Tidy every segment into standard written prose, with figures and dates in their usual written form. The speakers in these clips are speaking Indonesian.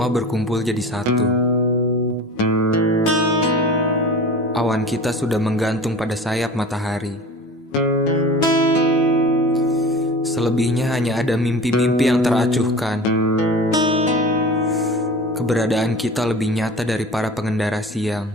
Semua berkumpul jadi satu. Awan kita sudah menggantung pada sayap matahari. Selebihnya hanya ada mimpi-mimpi yang teracuhkan. Keberadaan kita lebih nyata dari para pengendara siang.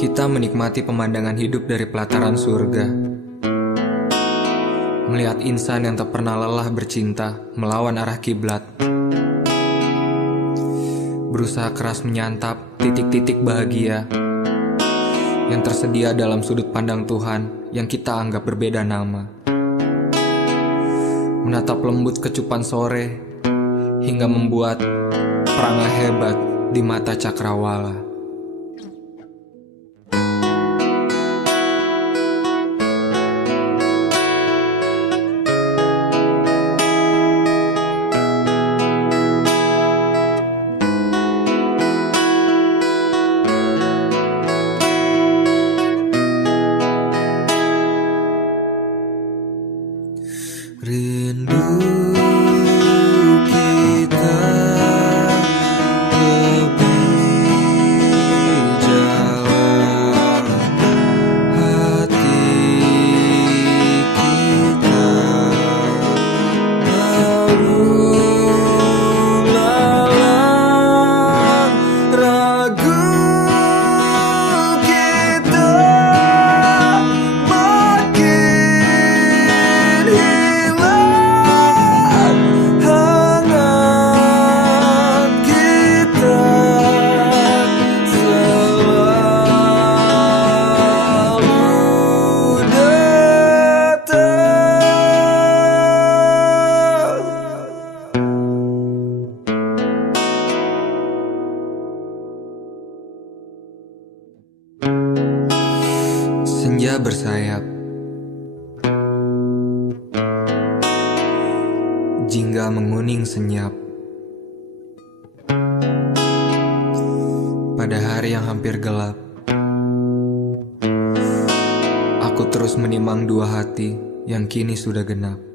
Kita menikmati pemandangan hidup dari pelataran surga, melihat insan yang tak pernah lelah bercinta melawan arah kiblat, berusaha keras menyantap titik-titik bahagia yang tersedia dalam sudut pandang Tuhan yang kita anggap berbeda nama, menatap lembut kecupan sore hingga membuat perangah hebat di mata cakrawala. Rindu kita lebih jalan, hati kita terlalu lalang, ragu kita makin senja bersayap, jingga menguning senyap. Pada hari yang hampir gelap, aku terus menimang dua hati yang kini sudah genap.